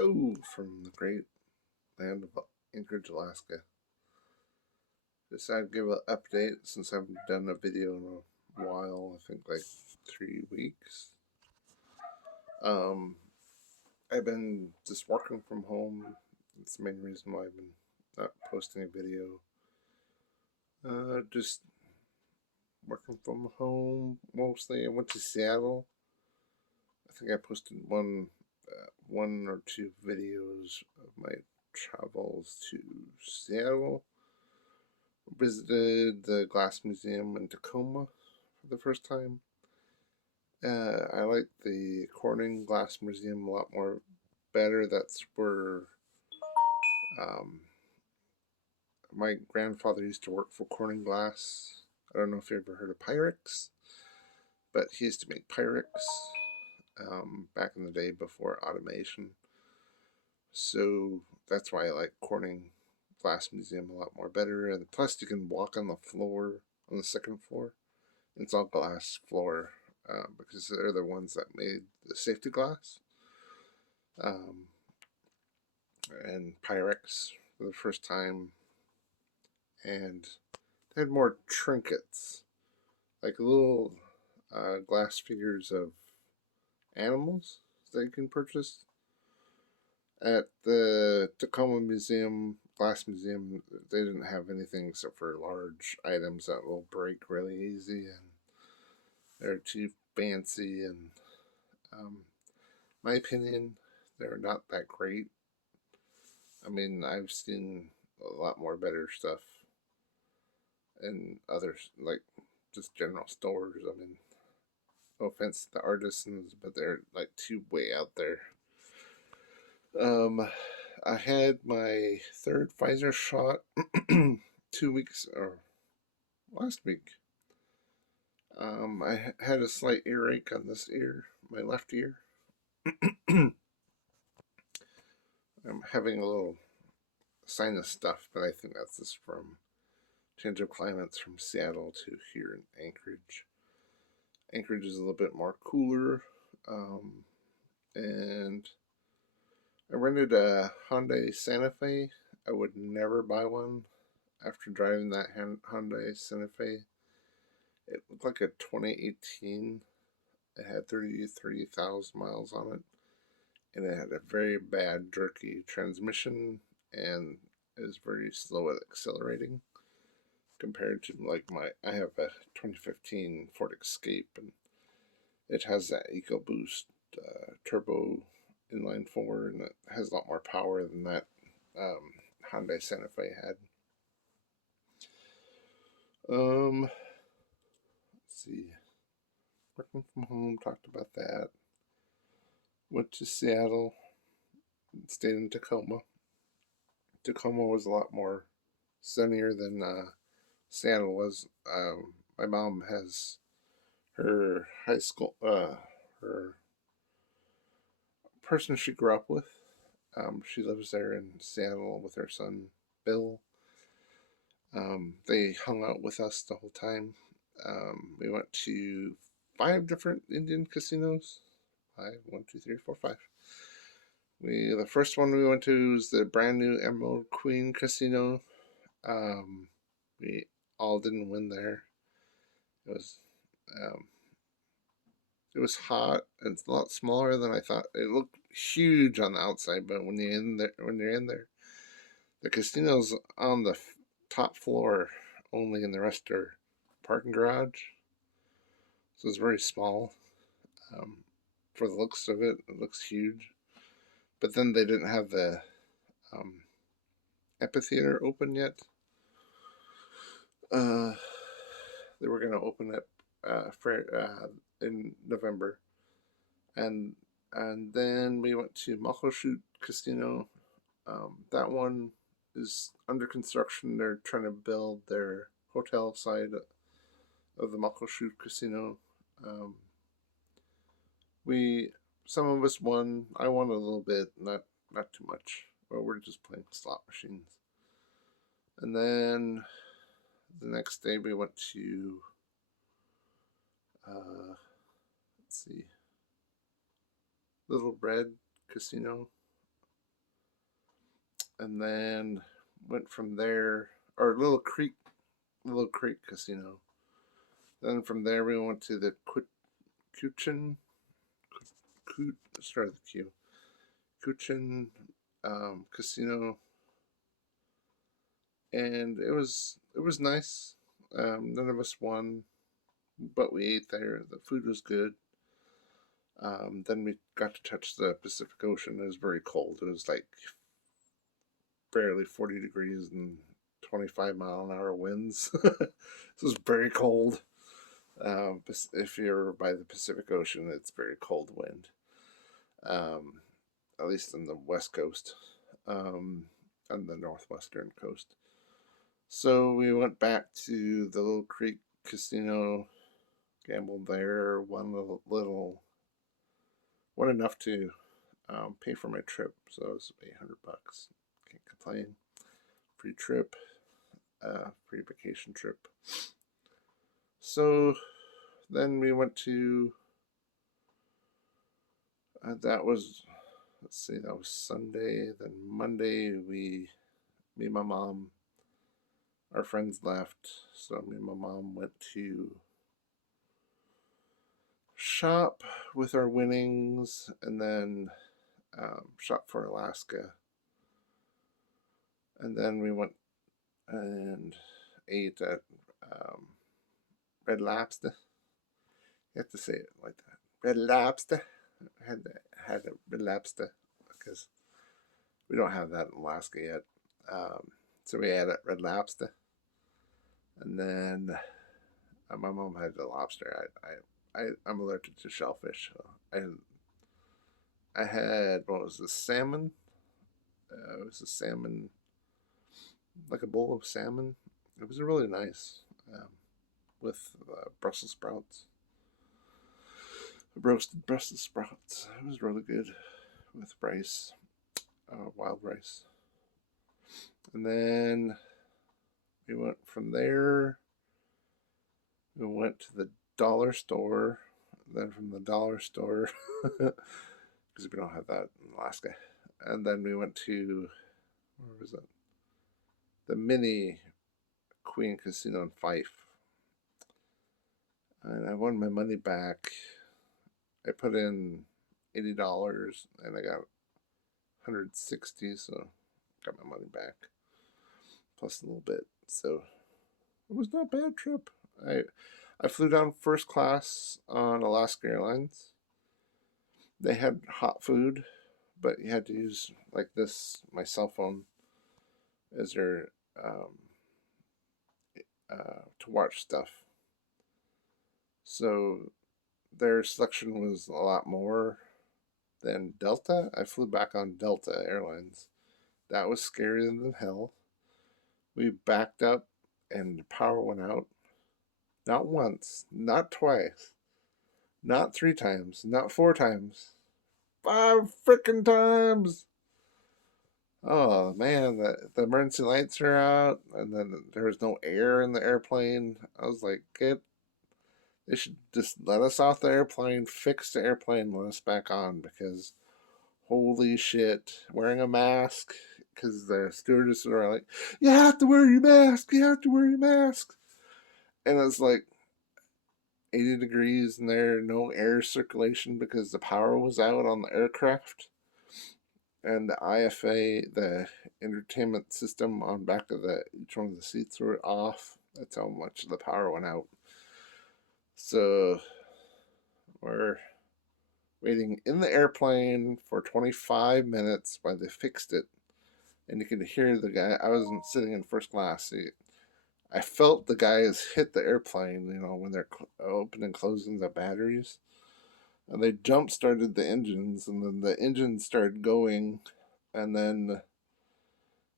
Oh, from the great land of Anchorage, Alaska. Decided to give an update since I haven't done a video in a while. I think like 3 weeks. Um, I've been just working from home. That's the main reason why I've been not posting a video. Just working from home mostly. I went to Seattle. I think I posted one or two videos of my travels to Seattle. Visited the Glass Museum in Tacoma for the first time. I like the Corning Glass Museum a lot more better. That's where um, my grandfather used to work for Corning Glass. I don't know if you ever heard of Pyrex, but he used to make Pyrex back in the day before automation. So that's why I like Corning Glass Museum a lot more better. And plus, you can walk on the floor on the second floor. It's all glass floor because they're the ones that made the safety glass um, and Pyrex for the first time. And they had more trinkets, like little glass figures of animals that you can purchase. At the Tacoma Museum, Glass Museum, they didn't have anything except for large items that will break really easy, and they're too fancy. And my opinion, they're not that great. I mean, I've seen a lot more better stuff in others, like just general stores. I mean, no offense to the artisans, but they're like too way out there. Um, I had my third Pfizer shot 2 weeks or last week. I had a slight earache on this ear, my left ear. I'm having a little sinus stuff, but I think that's just from change of climates from Seattle to here in Anchorage. Anchorage is a little bit more cooler, and I rented a Hyundai Santa Fe. I would never buy one after driving that Hyundai Santa Fe. It looked like a 2018. It had 33,000 miles on it, and it had a very bad jerky transmission, and it was very slow at accelerating compared to like I have a 2015 Ford Escape, and it has that EcoBoost turbo inline four, and it has a lot more power than that Hyundai Santa Fe had. Let's see. Working from home, talked about that. Went to Seattle, stayed in Tacoma. Tacoma was a lot more sunnier than Seattle was. My mom has her high school, her person she grew up with. She lives there in Seattle with her son Bill. They hung out with us the whole time. We went to 5 different Indian casinos. Five, 1, 2, 3, 4, 5. The first one we went to was the brand new Emerald Queen Casino. We all didn't win there. It was um, it was hot and it's a lot smaller than I thought. It looked huge on the outside, but when you're in there, the casino's on the top floor only, and the rest are parking garage. So it's very small. Um, for the looks of it, it looks huge. But then they didn't have the um, amphitheater open yet. Uh, they were going to open it in November, and then we went to Muckleshoot Casino. That one is under construction. They're trying to build their hotel side of the Muckleshoot Casino. Um, we some of us won. I won a little bit, not too much. But we're just playing slot machines. And then the next day we went to let's see, Little Red Casino. and then went from there, or Little Creek Casino. Then from there we went to the Kuchin, start with Q, Kuchin Casino, and it was nice. None of us won, but we ate there. The food was good. Then we got to touch the Pacific Ocean. It was very cold. It was like barely 40 degrees and 25-mile-an-hour winds. It was very cold. If you're by the Pacific Ocean, it's very cold wind. At least on the west coast, on the northwestern coast. So we went back to the Little Creek Casino, gambled there, won won enough to pay for my trip. So it was $800. Can't complain. Free trip, free vacation trip. So then we went to, that was, let's see, that was Sunday. Then Monday, me and my mom, our friends left. So me and my mom went to shop with our winnings, and then shop for Alaska. And then we went and ate at Red Lobster. You have to say it like that. Red Lobster. I had a Red Lobster because we don't have that in Alaska yet. So we ate at Red Lobster, and then my mom had the lobster. I'm allergic to shellfish. So I had, what was this, salmon? It was a salmon, like a bowl of salmon. It was really nice, with Brussels sprouts, roasted Brussels sprouts. It was really good with rice, wild rice. And then we went from there. We went to the dollar store. Then from the dollar store, because we don't have that in Alaska. And then we went to, where was it? The Mini Queen Casino in Fife. And I won my money back. I put in $80 and I got $160, so got my money back. Plus a little bit. So it was not a bad trip. I flew down first class on Alaska Airlines. They had hot food, but you had to use like this, my cell phone, as your to watch stuff. So their selection was a lot more than Delta. I flew back on Delta Airlines. That was scarier than hell. We backed up and the power went out. Not once, not twice, not 3 times, not 4 times, 5 freaking times. Oh man, the emergency lights are out, and then there was no air in the airplane. I was like, they should just let us off the airplane, fix the airplane, let us back on, because holy shit, wearing a mask, because the stewardess were like, you have to wear your mask, you have to wear your mask. And it's like 80 degrees in there, no air circulation because the power was out on the aircraft. And the IFA, the entertainment system on back of each one of the seats were off. That's how much the power went out. So we're waiting in the airplane for 25 minutes while they fixed it. And you could hear the guy. I wasn't sitting in first class seat. I felt the guys hit the airplane, when they're opening and closing the batteries. And they jump started the engines, and then the engines started going. And then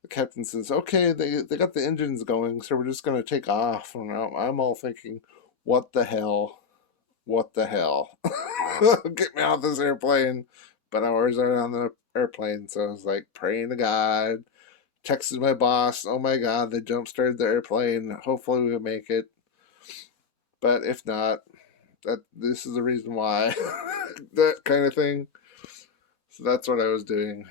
the captain says, okay, they got the engines going, so we're just going to take off. And I'm all thinking, what the hell? What the hell? Get me off this airplane. But I was already on the airplane, so I was like praying to God. Texted my boss, oh my God, they jump started the airplane. Hopefully we'll make it. But if not, this is the reason why. That kind of thing. So that's what I was doing.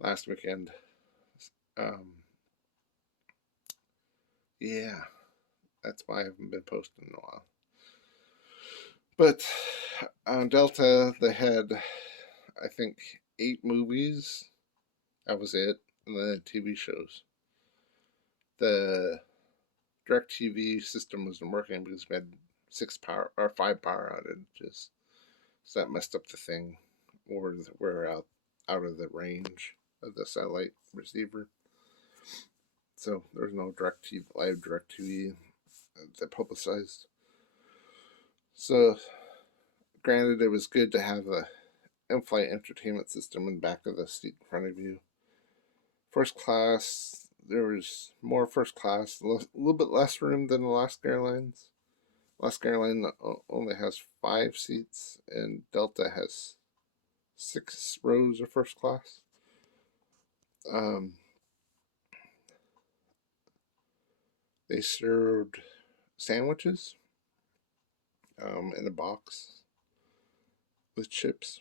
last weekend. Um, yeah, that's why I haven't been posting in a while. But on Delta, they had, I think, 8 movies. That was it. And then TV shows. The DirecTV system wasn't working because we had 5 power outages. So that messed up the thing. Or we're out of the range of the satellite receiver. So there's no live DirecTV that publicized. So granted, it was good to have a in-flight entertainment system in back of the seat in front of you. First class, there was more first class, a little bit less room than Alaska Airlines. Alaska Airlines only has 5 seats, and Delta has 6 rows of first class. They served sandwiches in a box with chips.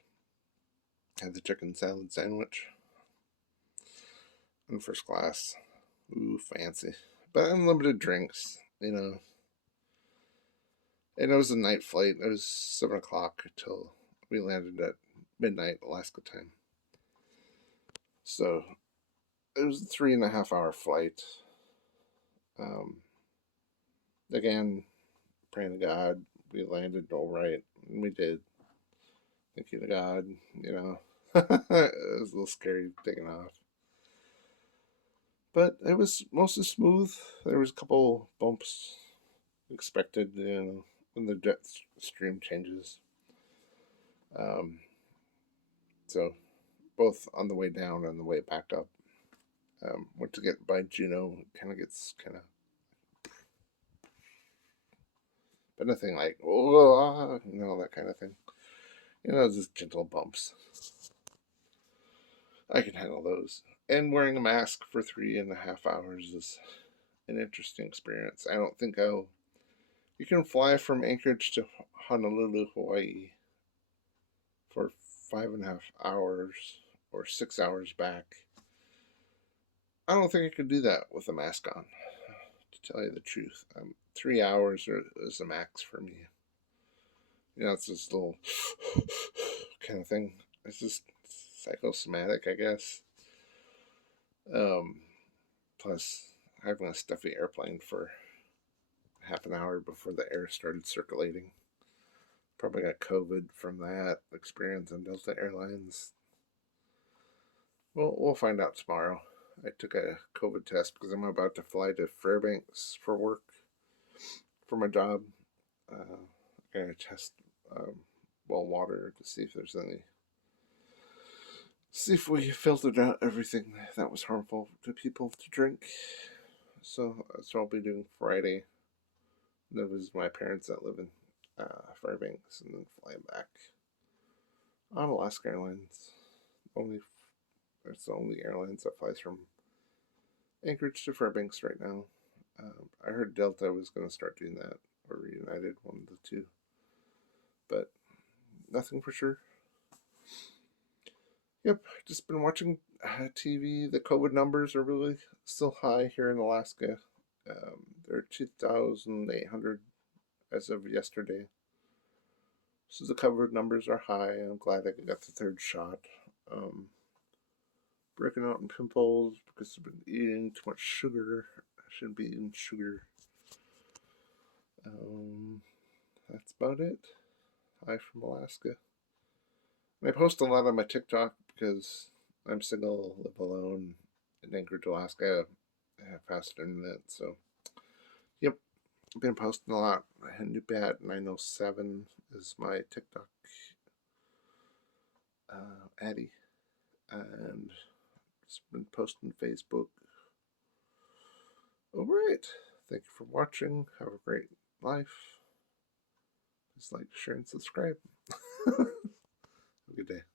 Had the chicken salad sandwich in first class. Ooh, fancy. But unlimited drinks, And it was a night flight. It was 7 o'clock until we landed at midnight Alaska time. So it was a 3.5 hour flight. Again, praying to God, we landed all right. And we did. Thank you to God, it was a little scary taking off. But it was mostly smooth. There was a couple bumps expected, when the jet stream changes. So both on the way down and the way back up. Once you get by Juneau, it kind of gets but nothing like, that kind of thing. Just gentle bumps. I can handle those. And wearing a mask for 3.5 hours is an interesting experience. I don't think you can fly from Anchorage to Honolulu, Hawaii for 5.5 hours or 6 hours back. I don't think I could do that with a mask on, to tell you the truth. 3 hours is the max for me. It's this little kind of thing. It's just psychosomatic, I guess. Plus, having a stuffy airplane for half an hour before the air started circulating. Probably got COVID from that experience on Delta Airlines. Well, we'll find out tomorrow. I took a COVID test because I'm about to fly to Fairbanks for work, for my job. I got to test well water to see if there's any. See if we filtered out everything that was harmful to people to drink. So that's what I'll be doing Friday. That was my parents that live in Fairbanks, and then fly back on Alaska Airlines. It's the only airlines that flies from Anchorage to Fairbanks right now. I heard Delta was going to start doing that, or United, one of the two, but nothing for sure. Yep, just been watching TV. The COVID numbers are really still high here in Alaska. They're 2,800 as of yesterday. So the COVID numbers are high. I'm glad I got the 3rd shot. Breaking out in pimples because I've been eating too much sugar. I shouldn't be eating sugar. That's about it. Hi from Alaska. And I post a lot on my TikTok because I'm single, live alone in Anchorage, Alaska. I have fast internet, so yep, I've been posting a lot. Inupiaq 907 is my TikTok addy, and just been posting Facebook. All right, thank you for watching. Have a great life. Please like, share, and subscribe. Have a good day.